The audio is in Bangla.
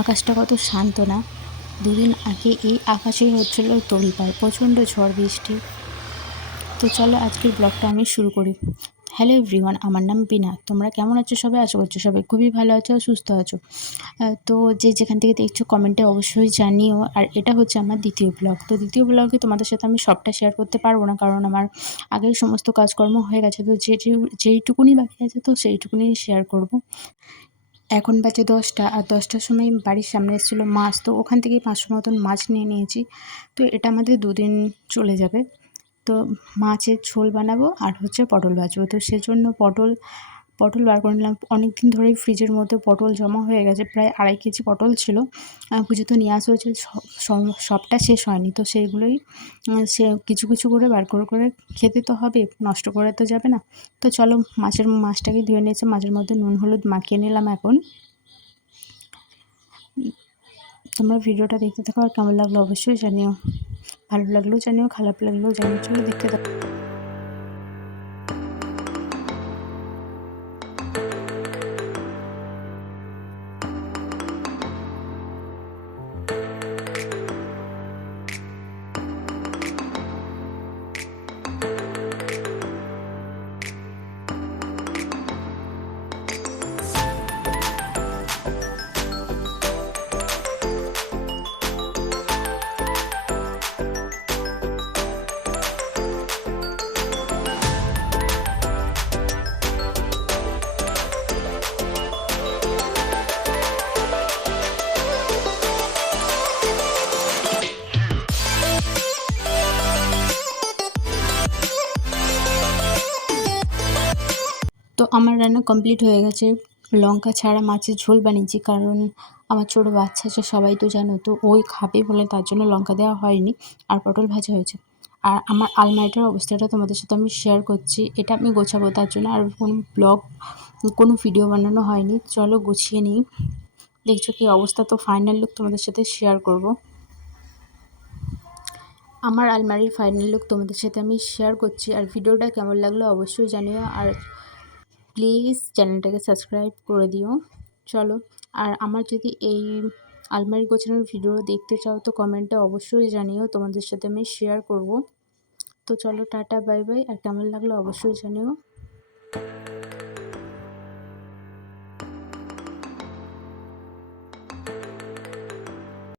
আকাশটা কত শান্ত না। দুদিন আগে এই আকাশেই হচ্ছিল তোলপাড়, প্রচণ্ড ঝড় বৃষ্টি। তো চলো আজকের ব্লগটা আমি শুরু করি। হ্যালো এভরিওয়ান, আমার নাম বিনা। তোমরা কেমন আছো সবাই? আশা করছো সবাই খুবই ভালো আছো, সুস্থ আছো। তো যে যেখান থেকে দেখছো কমেন্টে অবশ্যই জানিও। আর এটা হচ্ছে আমার দ্বিতীয় ব্লগ। তো দ্বিতীয় ব্লগে তোমাদের সাথে আমি সবটা শেয়ার করতে পারবো না, কারণ আমার আগের সমস্ত কাজকর্ম হয়ে গেছে। তো যেইটুকুনি বাকি আছে তো সেইটুকুনি শেয়ার করব। এখন বাজে 10টা, আর 10টার সময় বাড়ির সামনে এসেছিলো মাছ, তো ওখান থেকেই 500 মতন মাছ নিয়ে নিয়েছি। তো এটা আমাদের দুদিন চলে যাবে। তো মাছের ঝোল বানাবো আর হচ্ছে পটল ভাজবো। তো সেজন্য পটল বার করে নিলাম। অনেক দিন ধরেই ফ্রিজের মধ্যে পটল জমা হয়ে গেছে, প্রায় 2.5 কেজি পটল ছিল। পুজোতে নিয়ে আসা হয়েছে, সবটা শেষ হয়নি। তো সেইগুলোই সে কিছু কিছু করে বার করে খেতে তো হবে, নষ্ট করে তো যাবে না। তো চলো মাছটাকে ধুয়ে নিয়েছে, মাছের মধ্যে নুন হলুদ মাখিয়ে নিলাম। এখন তোমরা ভিডিওটা দেখতে থাকো, আর কেমন লাগলো অবশ্যই জানিও। ভালো লাগলেও জানিও, খারাপ লাগলেও জানিও। চলো দেখতে থাকো। তো আমার রান্না কমপ্লিট হয়ে গেছে। লঙ্কা ছাড়া মাছের ঝোল বানিয়েছি, কারণ আমার ছোটো বাচ্চা আছে, সবাই তো জানো। তো ওই খাবে বলে তার জন্য লঙ্কা দেওয়া হয়নি। আর পটল ভাজা হয়েছে। আর আমার আলমারিটার অবস্থাটা তোমাদের সাথে আমি শেয়ার করছি। এটা আমি গোছাবো, তার জন্য আর কোনো ভিডিও বানানো হয়নি। চলো গুছিয়ে নিই। দেখছো কি অবস্থা, তো ফাইনাল লুক তোমাদের সাথে শেয়ার করব। আমার আলমারির ফাইনাল লুক তোমাদের সাথে আমি শেয়ার করছি। আর ভিডিওটা কেমন লাগলো অবশ্যই জানিও। আর প্লিজ চ্যানেলটাকে সাবস্ক্রাইব করে দিও। চলো, আর আমার যদি এই আলমারি গোছানোর ভিডিও দেখতে চাও তো কমেন্টে অবশ্যই জানিও, তোমাদের সাথে আমি শেয়ার করব। তো চলো টাটা বাই বাই, আর কেমন লাগলো অবশ্যই জানিও।